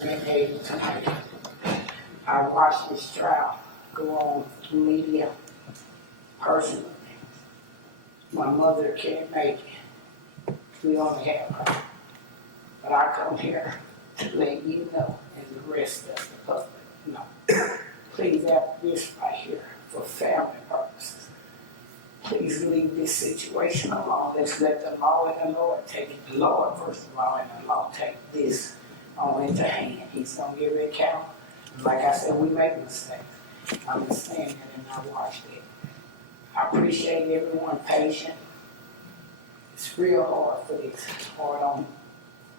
Been able tonight. I watched this trial go on media personally. My mother can't make it. We only have her. But I come here to let you know and the rest of the public know. Please have this right here for family purposes. Please leave this situation alone. Let's let the law and the Lord take it. The Lord, first of all, and the law take this on into hand. He's going to give an account. Like I said, we make mistakes. I understand that and I watched it. I appreciate everyone patient. It's real hard for this. Hard on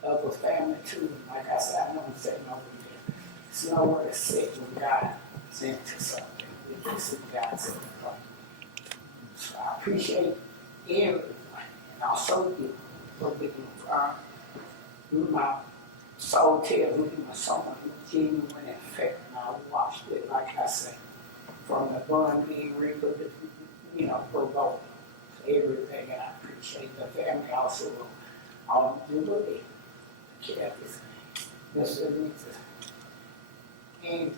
other family too. Like I said, I know I'm sitting over there. It's nowhere to sit when God is into something. This is God's in the place. So I appreciate everyone and also you for being my soul tells me when someone was genuine and fair, and I watched it, like I say, from the bun being provoked. Everything, and I appreciate the family also on the way. Everything. This is and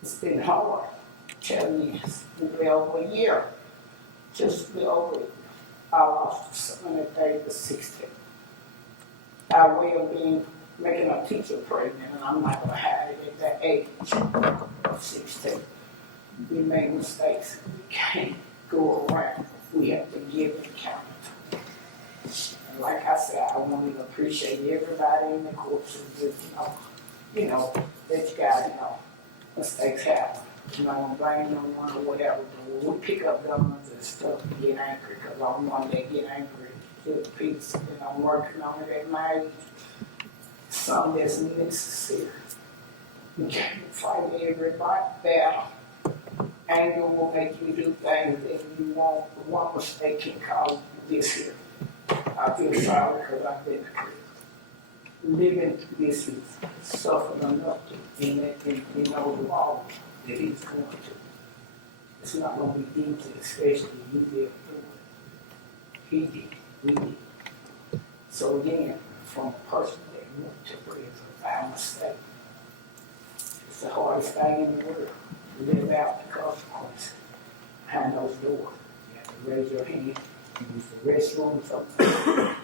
it's been hard. Telling you, it's been over a year. Just be over it. I lost a son at the age of 16. Our way of making a teacher pregnant, and I'm not going to have it at that age of 16. We make mistakes. We can't go around. We have to give an account. And like I said, I want to appreciate everybody in the courts who that you guys know mistakes happen. I'm not going to blame no one or whatever, but when we pick up guns and stuff, we get angry, because I'm one that get angry to the peace, and I'm working on it at my age. Something that's necessary. You can't fight every battle. Anger will make you do things that you want. One mistake can cause this here. I feel sorry because I've been living this is suffering enough to know the law that he's going to. It's not going to be easy, especially you live through it. He did. We did. So again, from a person that went to prison by mistake, it's the hardest thing in the world. Live out the consequences behind those doors. You have to raise your hand. You use the restroom sometimes.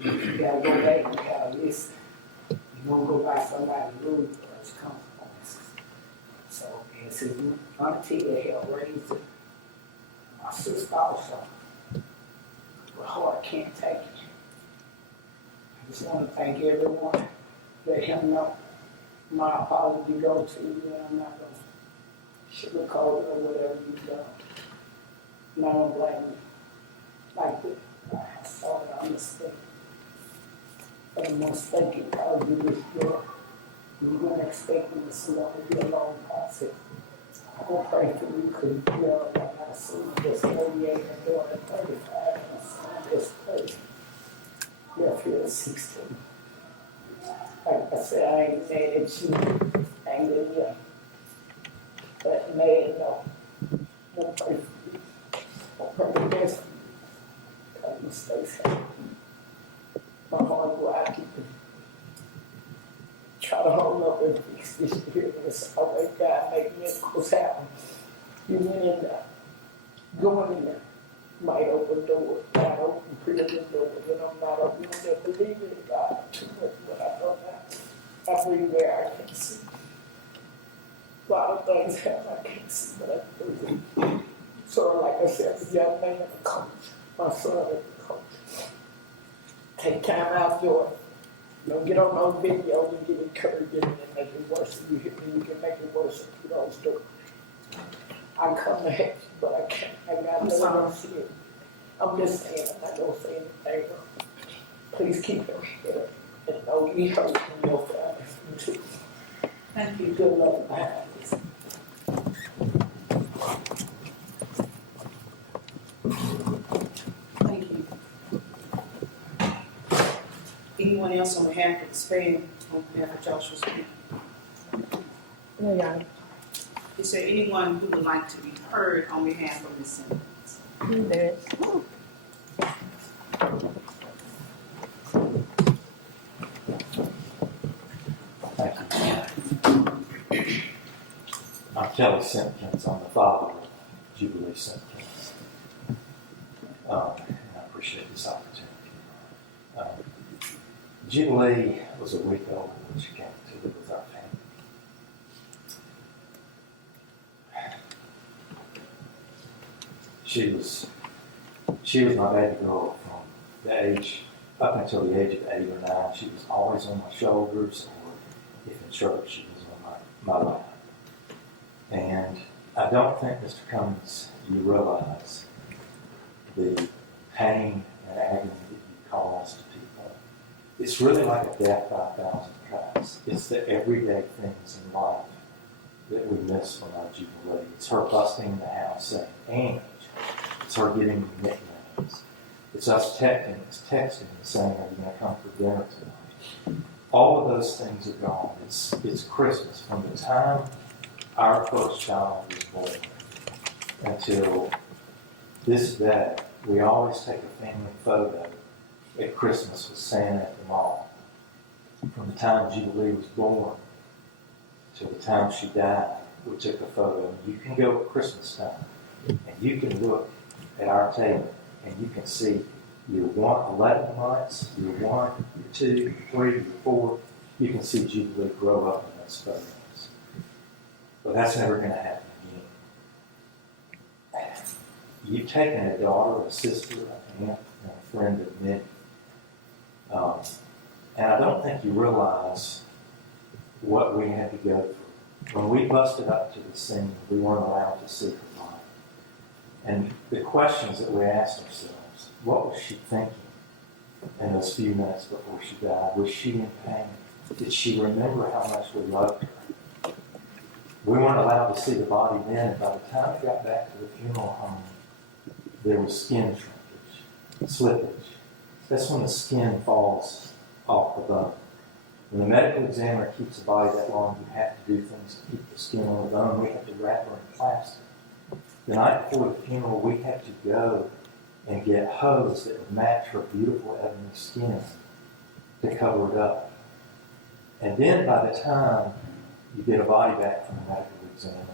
You gotta go back and you gotta listen. You don't go by somebody's rule for those consequences. So it's until they help raise it. My sister also. But heart can't take it. I just want to thank everyone. Let him know my apology go to you, and I'm not going to sugarcoat or whatever you've done. And I don't blame you. Like this, I saw it, I'm mistaken. But I'm mistaken because you this girl. You weren't expecting this to be a long process. I'm going to pray for you because you know, like I see this 38 and daughter 35 and my son is 30. You're feeling 16. Like I said, I ain't mad at you. I ain't at you. But mad, no. Don't pray for you. Don't pray the best for you. Because mistakes happen. My heart will I keep it. Try to hold up and fix this here. It's always God make miracles happen. You went in there. Going in there. Might open doors. Not open prison doors. You know, not open there. Believe in God too much, but I don't have. I believe where I can see. A lot of things happen I can't see, but I believe. So, like I said, the young man, the coach, my son, the coach. Take time out, Jordan. Don't get on no video and get encouraged and make it worse. If you hit me, you can make it worse if you don't do it. I come to help you, but I can't. I got nothing else to do. I'm just saying, I'm not going to say anything wrong. Please keep your head up and don't be hurt in your family too. Thank you. Good luck behind this. Thank you. Anyone else on behalf of the span, on behalf of Joshua Smith? No, Your Honor. Is there anyone who would like to be heard on behalf of Ms. Simmons? There is. Kelly Simpkins. I'm the father of Jubilee Simpkins. And I appreciate this opportunity. Jubilee was a week old when she came to live with our family. She was my baby girl from the age, up until the age of 8 or 9. She was always on my shoulders, or if in church, she was on my lap. And I don't think, Mr. Cumins, you realize the pain and agony that you cause to people. It's really like a death by 1,000 cuts. It's the everyday things in life that we miss from our Jubilee. It's her busting in the house saying, "Ange." It's her giving me nicknames. It's us texting and saying, "Are you going to come for dinner tonight?" All of those things are gone. It's Christmas. From the time our first child was born until this day, we always take a family photo at Christmas with Santa at the mall. From the time Jubilee was born till the time she died, we took a photo. You can go at Christmas time and you can look at our table and you can see year 1, 11 months, year 1, year 2, year 3, year 4. You can see Jubilee grow up in those photos. But that's never going to happen again. You've taken a daughter, a sister, an aunt, and a friend of many. And I don't think you realize what we had to go through. When we busted up to the scene, we weren't allowed to see her body. And the questions that we asked ourselves, what was she thinking in those few minutes before she died? Was she in pain? Did she remember how much we loved her? We weren't allowed to see the body then, and by the time we got back to the funeral home, there was skin shrinkage, slippage. That's when the skin falls off the bone. When the medical examiner keeps the body that long, you have to do things to keep the skin on the bone. We have to wrap her in plastic. The night before the funeral, we had to go and get hose that would match her beautiful ebony skin to cover it up. And then by the time you get a body back from the medical examiner,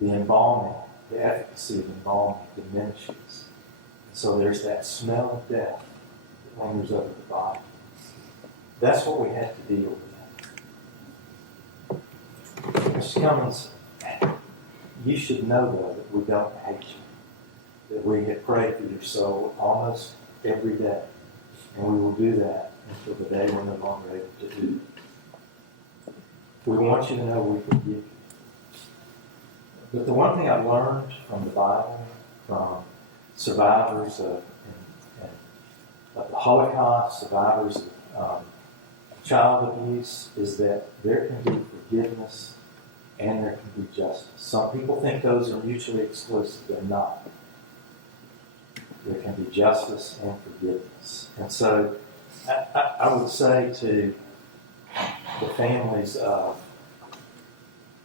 the embalming, the efficacy of embalming diminishes. So there's that smell of death that lingers over the body. That's what we had to deal with. Mr. Cumins, you should know, though, that we don't hate you, that we have prayed for your soul almost every day, and we will do that until the day we're no longer able to do it. We want you to know we forgive you. But the one thing I learned from the Bible, from survivors of the Holocaust, survivors of child abuse, is that there can be forgiveness and there can be justice. Some people think those are mutually exclusive. They're not. There can be justice and forgiveness. And so I would say to the families of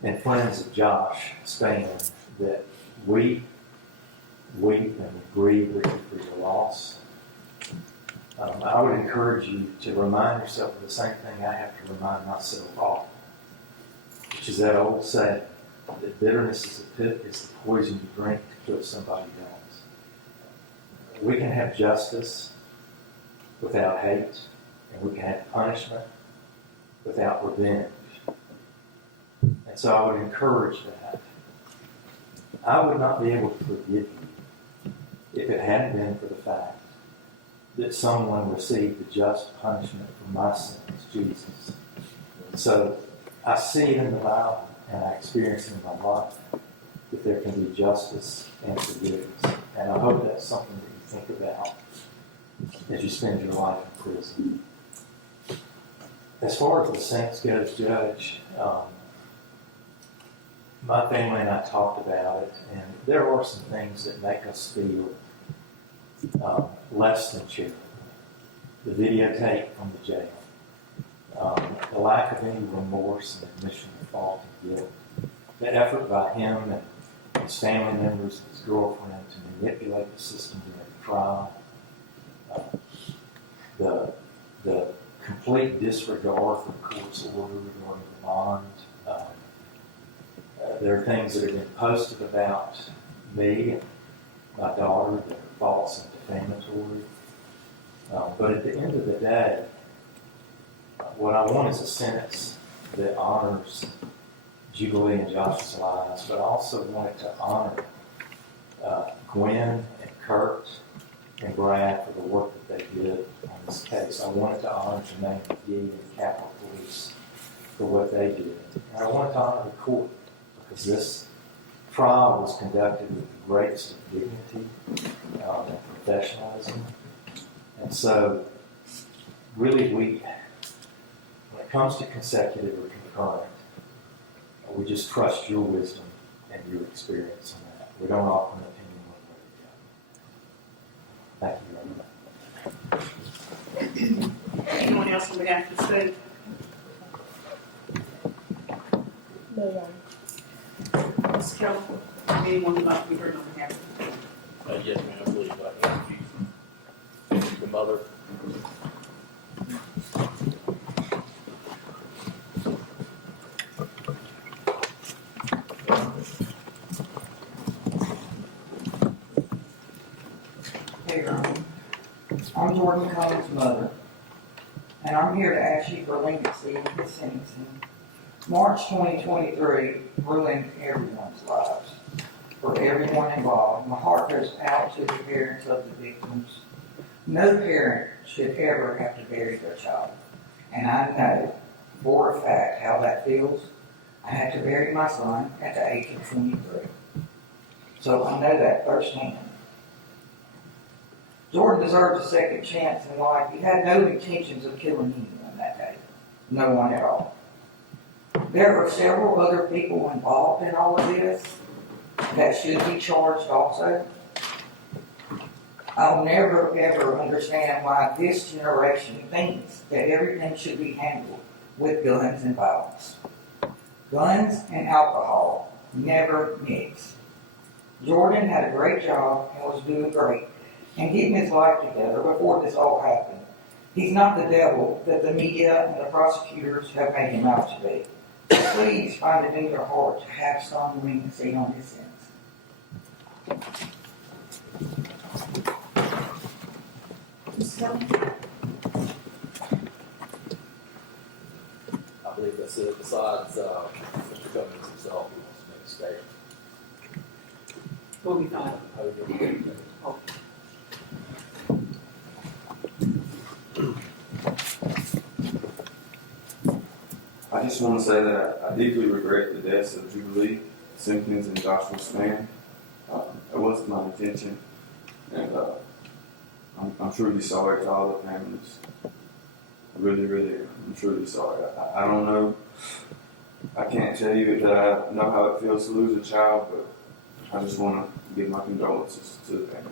and friends of Josh Spann that we weep and we grieve with you for your loss. I would encourage you to remind yourself of the same thing I have to remind myself often, which is that old saying that bitterness is the poison you drink to kill somebody else. We can have justice without hate, and we can have punishment without revenge. And so I would encourage that. I would not be able to forgive you if it hadn't been for the fact that someone received the just punishment for my sins, Jesus. So I see it in the Bible, and I experience it in my life, that there can be justice and forgiveness. And I hope that's something that you think about as you spend your life in prison. As far as the saints goes, Judge, my family and I talked about it, and there are some things that make us feel less than charitable. The videotape from the jail, the lack of any remorse and admission of fault and guilt, the effort by him and his family members and his girlfriend to manipulate the system during the trial, the complete disregard for the court's order regarding the bond, there are things that have been posted about me and my daughter that are false and defamatory. But at the end of the day, what I want is a sentence that honors Jubilee and Josh's lives, but I also want it to honor Gwen and Kurt and Brad for the work that they did on this case. I want it to honor Jermaine McGee and the Capitol Police for what they did. And I want it to honor the court because this trial was conducted with the greatest of dignity and professionalism. And so, really, when it comes to consecutive or concurrent, we just trust your wisdom and your experience on that. We don't offer an opinion one way or the other. Thank you very much. Anyone else on behalf of the state? No, Your Honor. Ms. Kelly, anyone would like to be heard on behalf of Yes, ma'am, I believe I interviewed the mother. Hey, I'm Jordan Cumins' mother, and I'm here to ask you for leniency in his sentencing. March 2023 ruined everyone's lives, for everyone involved. My heart goes out to the parents of the victims. No parent should ever have to bury their child, and I know for a fact how that feels. I had to bury my son at the age of 23, so I know that firsthand. Jordan deserves a second chance in life. He had no intentions of killing anyone that day. No one at all. There are several other people involved in all of this that should be charged also. I'll never ever understand why this generation thinks that everything should be handled with guns and violence. Guns and alcohol never mix. Jordan had a great job and was doing great and getting his life together before this all happened. He's not the devil that the media and the prosecutors have made him out to be. Please find it in your heart to have some leniency on his sentence. Ms. Kelly? I believe that's it. Besides, Mr. Cumins himself, who wants to make a statement. Will be fine. Oh, I just want to say that I deeply regret the deaths of Jubilee, Simpkins, and Joshua Spann. It wasn't my intention, and I'm truly sorry to all the families. Really, really, I'm truly sorry. I don't know. I can't tell you that I know how it feels to lose a child, but I just want to give my condolences to the family.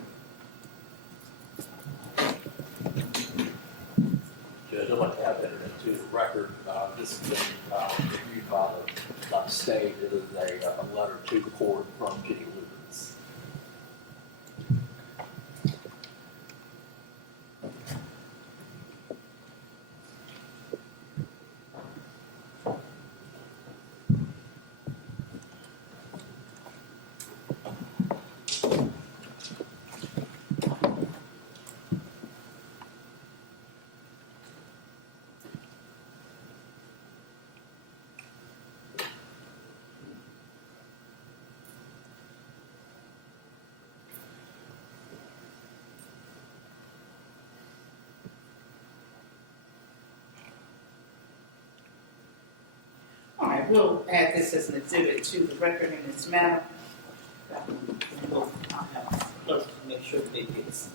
Judge, I'd like to have that into the record. This has been reviewed by the state. It is a letter to the court from Jenny Lubitz. All right, we'll add this as an exhibit to the record in this matter. I'll have clerk to make sure that it gets.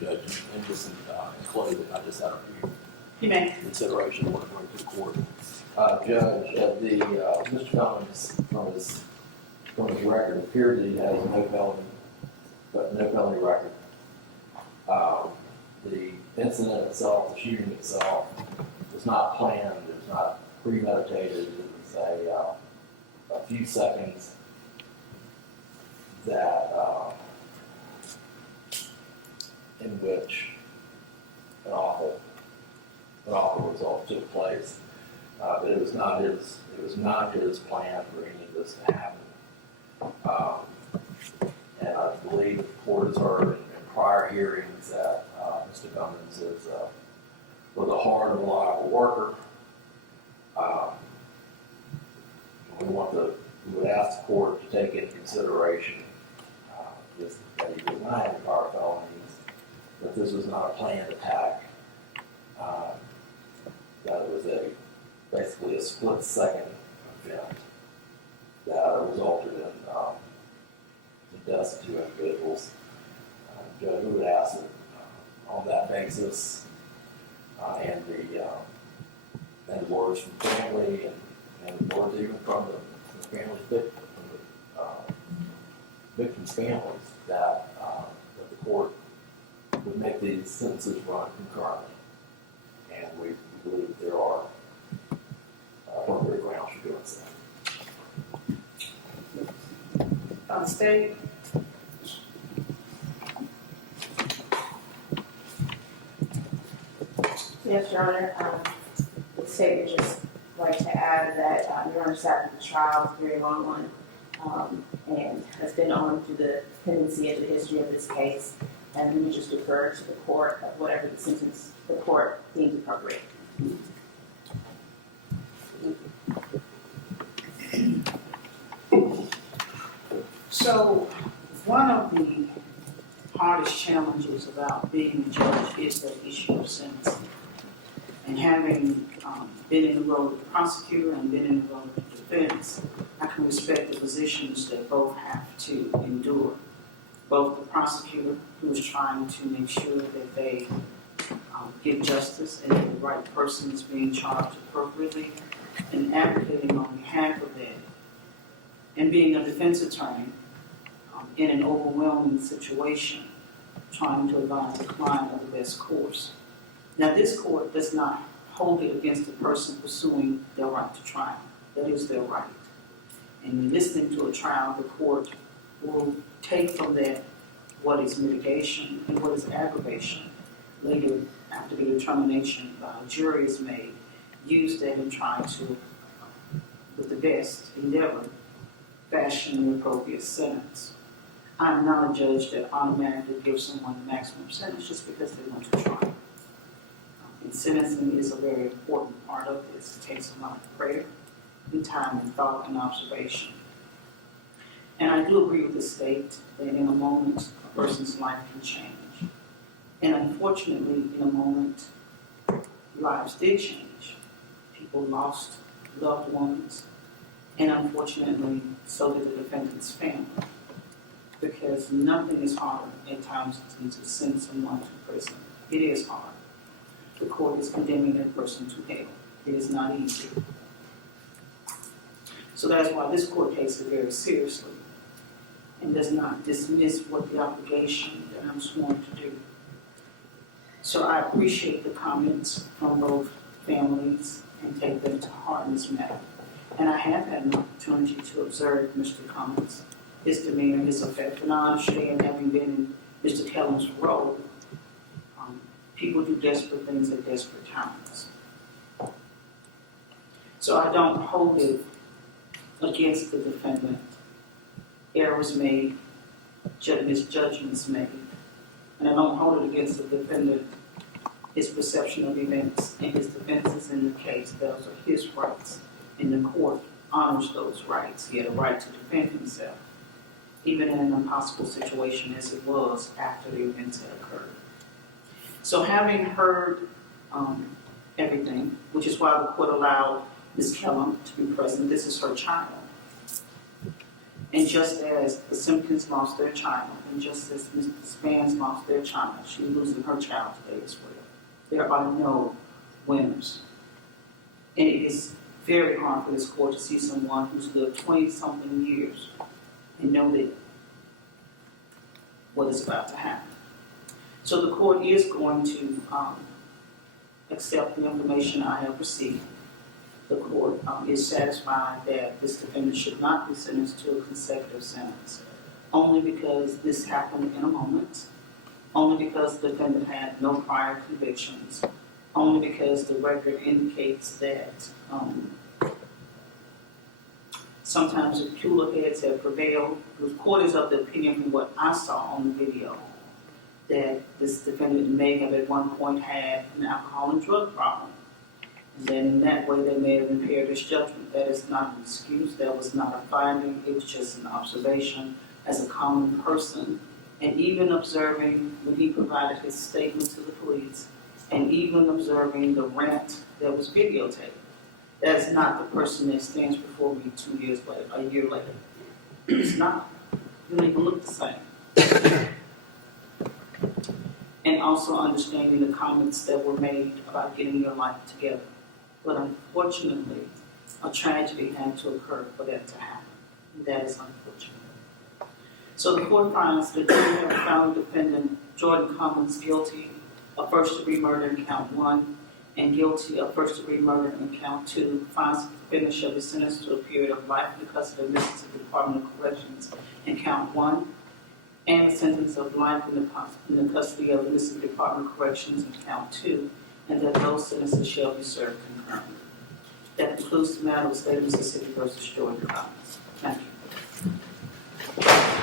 Judge, and just in closing, I just had a few You may. consideration of what I'm going to the court. Judge, Mr. Cumins, from his record, appeared that he has no felony record. The incident itself, the shooting itself, was not planned. It was not premeditated. It was a few seconds that in which an awful result took place. but it was not his plan for any of this to happen. And I believe the court has heard in prior hearings that Mr. Cumins was a hard and reliable worker. We would ask the court to take into consideration that he did not have prior felonies, that this was not a planned attack, that it was basically a split-second event that resulted in the deaths of two individuals. Judge, we would ask that on that basis, and the words from family and the words even from the victims' families, that the court would make these sentences run concurrently. And we believe that there are appropriate grounds for doing so. On stage. Yes, Your Honor. The state would just like to add that Your Honor sat through the trial, was a very long one, and has been on through the pendency of the history of this case, and we would just refer to the court of whatever the sentence the court deems appropriate. So one of the hardest challenges about being a judge is the issue of sentencing. And having been in the role of the prosecutor and been in the role of the defense, I can respect the positions that both have to endure. Both the prosecutor, who is trying to make sure that they give justice and that the right person is being charged appropriately, and advocating on behalf of that, and being a defense attorney in an overwhelming situation, trying to advise the client of the best course. Now, this court does not hold it against the person pursuing their right to trial. That is their right. And in listening to a trial, the court will take from that what is mitigation and what is aggravation. Later, after the determination by a jury is made, use that in trying to, with the best endeavor, fashion the appropriate sentence. I'm not a judge that automatically gives someone the maximum sentence just because they went to trial. And sentencing is a very important part of this. It takes a lot of prayer and time and thought and observation. And I do agree with the state that in a moment, a person's life can change. And unfortunately, in a moment, lives did change. People lost loved ones, and unfortunately, so did the defendant's family. Because nothing is harder at times than to send someone to prison. It is hard. The court is condemning that person to hell. It is not easy. So that's why this court takes it very seriously and does not dismiss what the obligation that I'm sworn to do. So I appreciate the comments from both families and take them to heart in this matter. And I have had an opportunity to observe Mr. Cumins, his demeanor, his effect, and I understand, having been in Mr. Kellen's role, people do desperate things at desperate times. So I don't hold it against the defendant. Errors made, misjudgments made, and I don't hold it against the defendant, his perception of events and his defenses in the case. Those are his rights, and the court honors those rights. He had a right to defend himself, even in an impossible situation as it was after the events had occurred. So having heard everything, which is why the court allowed Ms. Kellum to be present, this is her child. And just as the Simpkins lost their child, and just as Ms. Spans lost their child, she's losing her child today as well. There are no winners. And it is very hard for this court to see someone who's lived 20-something years and know that what is about to happen. So the court is going to accept the information I have received. The court is satisfied that this defendant should not be sentenced to a consecutive sentence, only because this happened in a moment, only because the defendant had no prior convictions, only because the record indicates that sometimes the cooler heads have prevailed. The court is of the opinion, from what I saw on the video, that this defendant may have at one point had an alcohol and drug problem. And then in that way, they may have impaired his judgment. That is not an excuse. That was not a finding. It was just an observation as a common person. And even observing when he provided his statement to the police, and even observing the rant that was videotaped. That is not the person that stands before me 2 years later, a year later. It's not. You don't even look the same. And also understanding the comments that were made about getting your life together. But unfortunately, a tragedy had to occur for that to happen. That is unfortunate. So the court finds that jury have found defendant Jordan Cumins guilty of first-degree murder in count 1 and guilty of first-degree murder in count 2, finds the defendant shall be sentenced to a period of life in the custody of Mississippi Department of Corrections in count 1, and a sentence of life in the custody of the Mississippi Department of Corrections in count 2, and that those sentences shall be served concurrently. That concludes the matter of the State of Mississippi versus Jordan Cumins. Thank you.